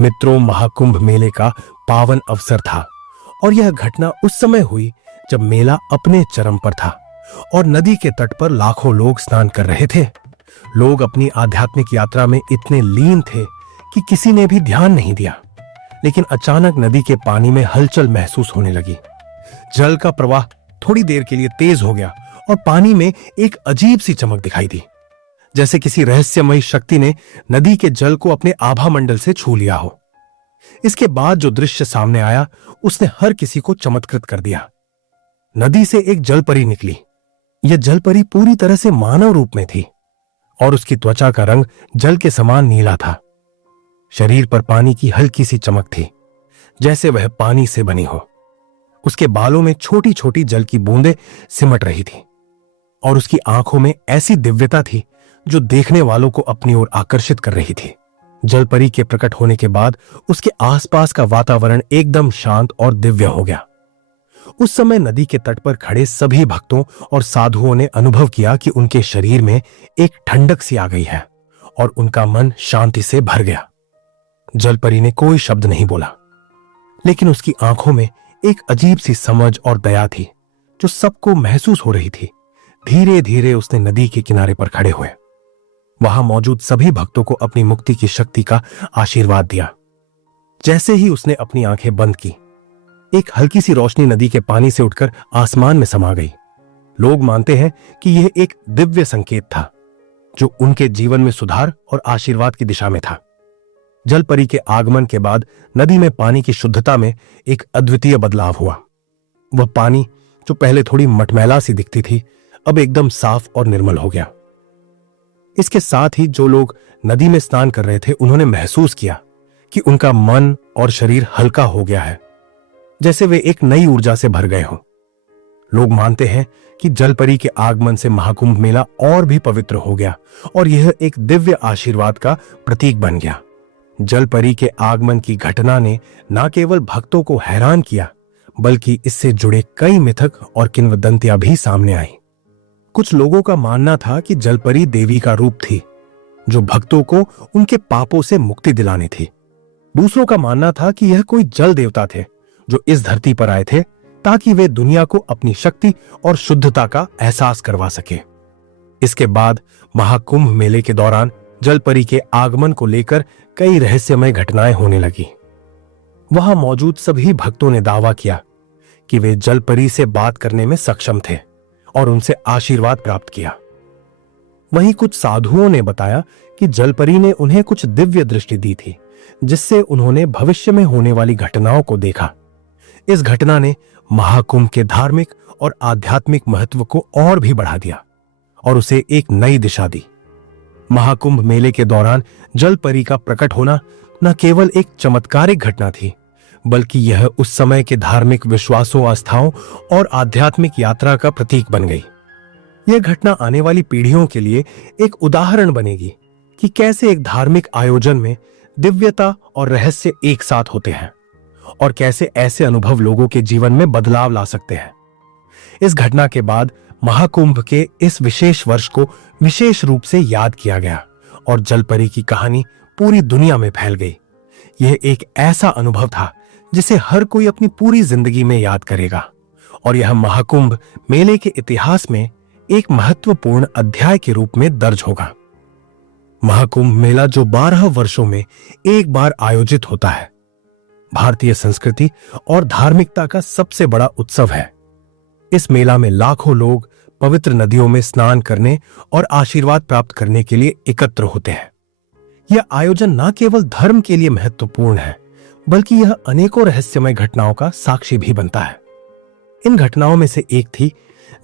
मित्रों, महाकुंभ मेले का पावन अवसर था और यह घटना उस समय हुई जब मेला अपने चरम पर था और नदी के तट पर लाखों लोग स्नान कर रहे थे। लोग अपनी आध्यात्मिक यात्रा में इतने लीन थे कि किसी ने भी ध्यान नहीं दिया। लेकिन अचानक नदी के पानी में हलचल महसूस होने लगी। जल का प्रवाह थोड़ी देर के लिए तेज हो गया और पानी में एक अजीब सी चमक दिखाई दी, जैसे किसी रहस्यमयी शक्ति ने नदी के जल को अपने आभा मंडल से छू लिया हो। इसके बाद जो दृश्य सामने आया उसने हर किसी को चमत्कृत कर दिया। नदी से एक जलपरी निकली। यह जलपरी पूरी तरह से मानव रूप में थी और उसकी त्वचा का रंग जल के समान नीला था। शरीर पर पानी की हल्की सी चमक थी, जैसे वह पानी से बनी हो। उसके बालों में छोटी छोटी जल की बूंदें सिमट रही थी और उसकी आंखों में ऐसी दिव्यता थी जो देखने वालों को अपनी ओर आकर्षित कर रही थी। जलपरी के प्रकट होने के बाद उसके आसपास का वातावरण एकदम शांत और दिव्य हो गया। उस समय नदी के तट पर खड़े सभी भक्तों और साधुओं ने अनुभव किया कि उनके शरीर में एक ठंडक सी आ गई है और उनका मन शांति से भर गया। जलपरी ने कोई शब्द नहीं बोला, लेकिन उसकी आंखों में एक अजीब सी समझ और दया थी जो सबको महसूस हो रही थी। धीरे धीरे उसने नदी के किनारे पर खड़े हुए वहां मौजूद सभी भक्तों को अपनी मुक्ति की शक्ति का आशीर्वाद दिया। जैसे ही उसने अपनी आंखें बंद की, एक हल्की सी रोशनी नदी के पानी से उठकर आसमान में समा गई। लोग मानते हैं कि यह एक दिव्य संकेत था जो उनके जीवन में सुधार और आशीर्वाद की दिशा में था। जलपरी के आगमन के बाद नदी में पानी की शुद्धता में एक अद्वितीय बदलाव हुआ। वह पानी जो पहले थोड़ी मटमैला सी दिखती थी, अब एकदम साफ और निर्मल हो गया। इसके साथ ही जो लोग नदी में स्नान कर रहे थे, उन्होंने महसूस किया कि उनका मन और शरीर हल्का हो गया है, जैसे वे एक नई ऊर्जा से भर गए हों। लोग मानते हैं कि जलपरी के आगमन से महाकुंभ मेला और भी पवित्र हो गया और यह एक दिव्य आशीर्वाद का प्रतीक बन गया। जलपरी के आगमन की घटना ने न केवल भक्तों को हैरान किया, बल्कि इससे जुड़े कई मिथक और किंवदंतियां भी सामने आई। कुछ लोगों का मानना था कि जलपरी देवी का रूप थी जो भक्तों को उनके पापों से मुक्ति दिलानी थी। दूसरों का मानना था कि यह कोई जल देवता थे जो इस धरती पर आए थे ताकि वे दुनिया को अपनी शक्ति और शुद्धता का एहसास करवा सके। इसके बाद महाकुंभ मेले के दौरान जलपरी के आगमन को लेकर कई रहस्यमय घटनाएं होने लगी। वहां मौजूद सभी भक्तों ने दावा किया कि वे जलपरी से बात करने में सक्षम थे और उनसे आशीर्वाद प्राप्त किया। वहीं कुछ साधुओं ने बताया कि जलपरी ने उन्हें कुछ दिव्य दृष्टि दी थी, जिससे उन्होंने भविष्य में होने वाली घटनाओं को देखा। इस घटना ने महाकुंभ के धार्मिक और आध्यात्मिक महत्व को और भी बढ़ा दिया और उसे एक नई दिशा दी। महाकुंभ मेले के दौरान जलपरी का प्रकट होना न केवल एक चमत्कारिक घटना थी, बल्कि यह उस समय के धार्मिक विश्वासों, आस्थाओं और आध्यात्मिक यात्रा का प्रतीक बन गई। यह घटना आने वाली पीढ़ियों के लिए एक उदाहरण बनेगी कि कैसे एक धार्मिक आयोजन में दिव्यता और रहस्य एक साथ होते हैं और कैसे ऐसे अनुभव लोगों के जीवन में बदलाव ला सकते हैं। इस घटना के बाद महाकुंभ के इस विशेष वर्ष को विशेष रूप से याद किया गया और जलपरी की कहानी पूरी दुनिया में फैल गई। यह एक ऐसा अनुभव था जिसे हर कोई अपनी पूरी जिंदगी में याद करेगा और यह महाकुंभ मेले के इतिहास में एक महत्वपूर्ण अध्याय के रूप में दर्ज होगा। महाकुंभ मेला जो 12 वर्षों में एक बार आयोजित होता है, भारतीय संस्कृति और धार्मिकता का सबसे बड़ा उत्सव है। इस मेला में लाखों लोग पवित्र नदियों में स्नान करने और आशीर्वाद प्राप्त करने के लिए एकत्र होते हैं। यह आयोजन न केवल धर्म के लिए महत्वपूर्ण है, बल्कि यह अनेकों रहस्यमय घटनाओं का साक्षी भी बनता है। इन घटनाओं में से एक थी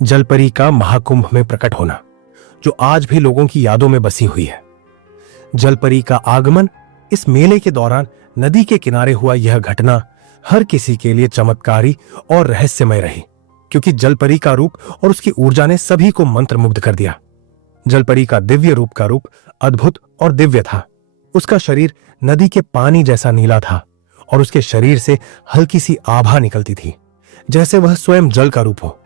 जलपरी का महाकुंभ में प्रकट होना, जो आज भी लोगों की यादों में बसी हुई है। जलपरी का आगमन इस मेले के दौरान नदी के किनारे हुआ यह घटना हर किसी के लिए चमत्कारी और रहस्यमय रही, क्योंकि जलपरी का रूप और उसकी ऊर्जा ने सभी को मंत्रमुग्ध कर दिया। जलपरी का दिव्य रूप का रूप अद्भुत और दिव्य था। उसका शरीर नदी के पानी जैसा नीला था और उसके शरीर से हल्की सी आभा निकलती थी, जैसे वह स्वयं जल का रूप हो।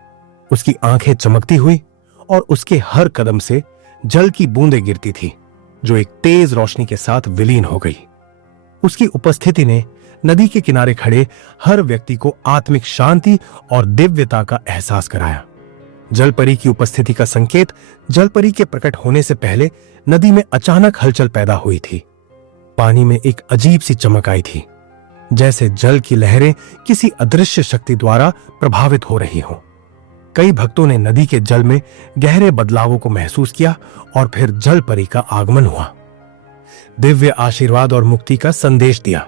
उसकी आंखें चमकती हुई और उसके हर कदम से जल की बूंदें गिरती थी, जो एक तेज रोशनी के साथ विलीन हो गई। उसकी उपस्थिति ने नदी के किनारे खड़े हर व्यक्ति को आत्मिक शांति और दिव्यता का एहसास कराया। जलपरी की उपस्थिति का संकेत जलपरी के प्रकट होने से पहले नदी में अचानक हलचल पैदा हुई थी। पानी में एक अजीब सी चमक आई थी, जैसे जल की लहरें किसी अदृश्य शक्ति द्वारा प्रभावित हो रही हों। कई भक्तों ने नदी के जल में गहरे बदलावों को महसूस किया और फिर जलपरी का आगमन हुआ। दिव्य आशीर्वाद और मुक्ति का संदेश दिया।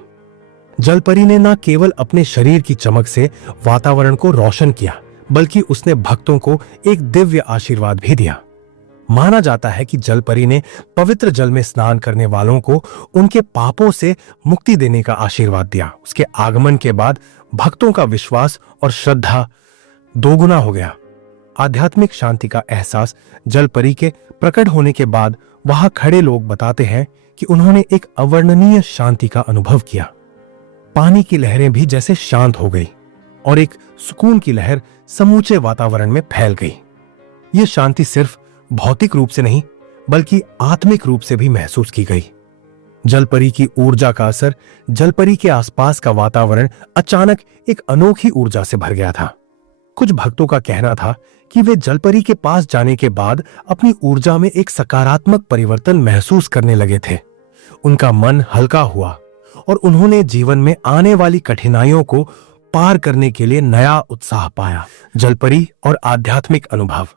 जलपरी ने न केवल अपने शरीर की चमक से वातावरण को रोशन किया, बल्कि उसने भक्तों को एक दिव्य आशीर्वाद भी दिया। माना जाता है कि जलपरी ने पवित्र जल में स्नान करने वालों को उनके पापों से मुक्ति देने का आशीर्वाद दिया। उसके आगमन के बाद भक्तों का विश्वास और श्रद्धा दोगुना हो गया। आध्यात्मिक शांति का एहसास जलपरी के प्रकट होने के बाद वहां खड़े लोग बताते हैं कि उन्होंने एक अवर्णनीय शांति का अनुभव किया। पानी की लहरें भी जैसे शांत हो गई और एक सुकून की लहर समूचे वातावरण में फैल गई। यह शांति सिर्फ भौतिक रूप से नहीं, बल्कि आत्मिक रूप से भी महसूस की गई। जलपरी की ऊर्जा का असर, जलपरी के आसपास का वातावरण अचानक एक अनोखी ऊर्जा से भर गया था। कुछ भक्तों का कहना था कि वे जलपरी के पास जाने के बाद अपनी ऊर्जा में एक सकारात्मक परिवर्तन महसूस करने लगे थे। उनका मन हल्का हुआ और उन्होंने जीवन में आने वाली कठिनाइयों को पार करने के लिए नया उत्साह पाया। जलपरी और आध्यात्मिक अनुभव।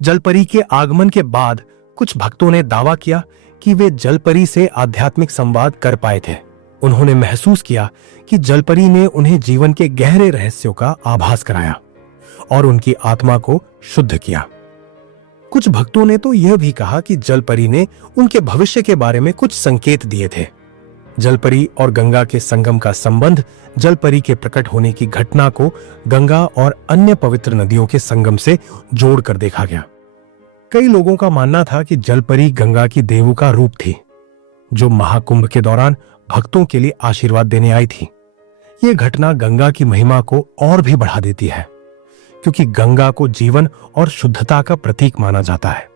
जलपरी के आगमन के बाद कुछ भक्तों ने दावा किया कि वे जलपरी से आध्यात्मिक संवाद कर पाए थे। उन्होंने महसूस किया कि जलपरी ने उन्हें जीवन के गहरे रहस्यों का आभास कराया और उनकी आत्मा को शुद्ध किया। कुछ भक्तों ने तो यह भी कहा कि जलपरी ने उनके भविष्य के बारे में कुछ संकेत दिए थे। जलपरी और गंगा के संगम का संबंध जलपरी के प्रकट होने की घटना को गंगा और अन्य पवित्र नदियों के संगम से जोड़कर देखा गया। कई लोगों का मानना था कि जलपरी गंगा की देवू का रूप थी, जो महाकुंभ के दौरान भक्तों के लिए आशीर्वाद देने आई थी। यह घटना गंगा की महिमा को और भी बढ़ा देती है, क्योंकि गंगा को जीवन और शुद्धता का प्रतीक माना जाता है।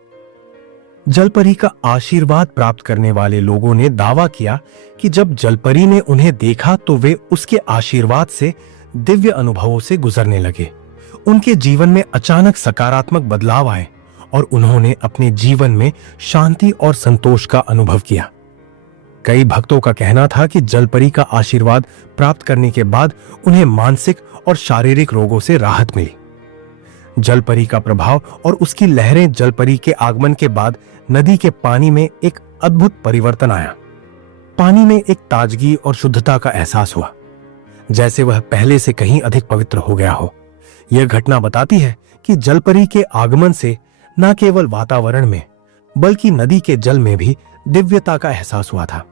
जलपरी का आशीर्वाद प्राप्त करने वाले लोगों ने दावा किया कि जब जलपरी ने उन्हें देखा तो वे उसके आशीर्वाद से दिव्य अनुभवों से गुजरने लगे। उनके जीवन में अचानक सकारात्मक बदलाव आए और उन्होंने अपने जीवन में शांति और संतोष का अनुभव किया। कई भक्तों का कहना था कि जलपरी का आशीर्वाद प्राप्त करने के बाद उन्हें मानसिक और शारीरिक रोगों से राहत मिली। जलपरी का प्रभाव और उसकी लहरें। जलपरी के आगमन के बाद नदी के पानी में एक अद्भुत परिवर्तन आया। पानी में एक ताजगी और शुद्धता का एहसास हुआ, जैसे वह पहले से कहीं अधिक पवित्र हो गया हो। यह घटना बताती है कि जलपरी के आगमन से न केवल वातावरण में, बल्कि नदी के जल में भी दिव्यता का एहसास हुआ था।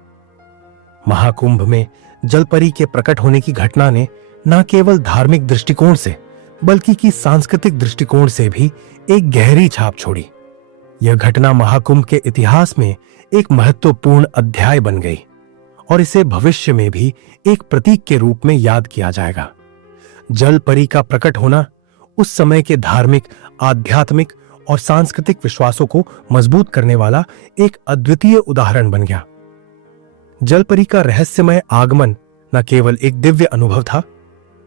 महाकुंभ में जलपरी के प्रकट होने की घटना ने न केवल धार्मिक दृष्टिकोण से, बल्कि की सांस्कृतिक दृष्टिकोण से भी एक गहरी छाप छोड़ी। यह घटना महाकुंभ के इतिहास में एक महत्वपूर्ण अध्याय बन गई और इसे भविष्य में भी एक प्रतीक के रूप में याद किया जाएगा। जलपरी का प्रकट होना उस समय के धार्मिक, आध्यात्मिक और सांस्कृतिक विश्वासों को मजबूत करने वाला एक अद्वितीय उदाहरण बन गया। जलपरी का रहस्यमय आगमन न केवल एक दिव्य अनुभव था,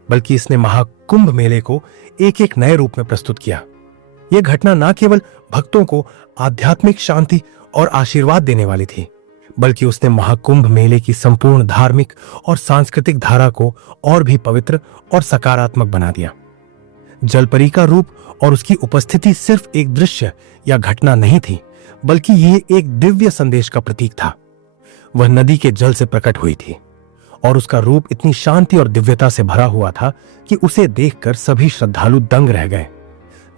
बल्कि इसने महाकुंभ मेले को एक नए रूप में प्रस्तुत किया। यह घटना न केवल भक्तों को आध्यात्मिक शांति और आशीर्वाद देने वाली थी, बल्कि उसने महाकुंभ मेले की संपूर्ण धार्मिक और सांस्कृतिक धारा को और भी पवित्र और सकारात्मक बना दिया। जलपरी का रूप और उसकी उपस्थिति सिर्फ एक दृश्य या घटना नहीं थी, बल्कि ये एक दिव्य संदेश का प्रतीक था। वह नदी के जल से प्रकट हुई थी और उसका रूप इतनी शांति और दिव्यता से भरा हुआ था कि उसे देखकर सभी श्रद्धालु दंग रह गए।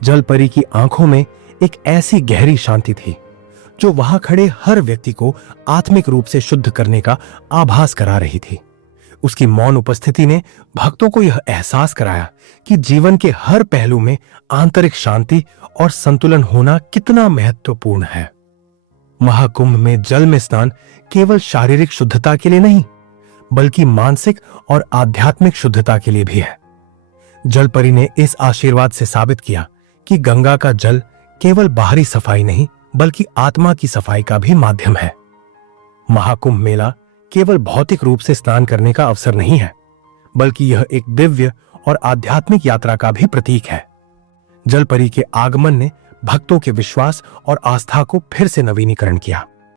जलपरी की आंखों में एक ऐसी गहरी शांति थी जो वहां खड़े हर व्यक्ति को आत्मिक रूप से शुद्ध करने का आभास करा रही थी। उसकी मौन उपस्थिति ने भक्तों को यह एहसास कराया कि जीवन के हर पहलू में आंतरिक शांति और संतुलन होना कितना महत्वपूर्ण है। महाकुंभ में जल में स्नान केवल शारीरिक शुद्धता के लिए नहीं, बल्कि मानसिक और आध्यात्मिक शुद्धता के लिए भी है। जलपरी ने इस आशीर्वाद से साबित किया कि गंगा का जल केवल बाहरी सफाई नहीं, बल्कि आत्मा की सफाई का भी माध्यम है। महाकुंभ मेला केवल भौतिक रूप से स्नान करने का अवसर नहीं है, बल्कि यह एक दिव्य और आध्यात्मिक यात्रा का भी प्रतीक है। जलपरी के आगमन ने भक्तों के विश्वास और आस्था को फिर से नवीनीकरण किया।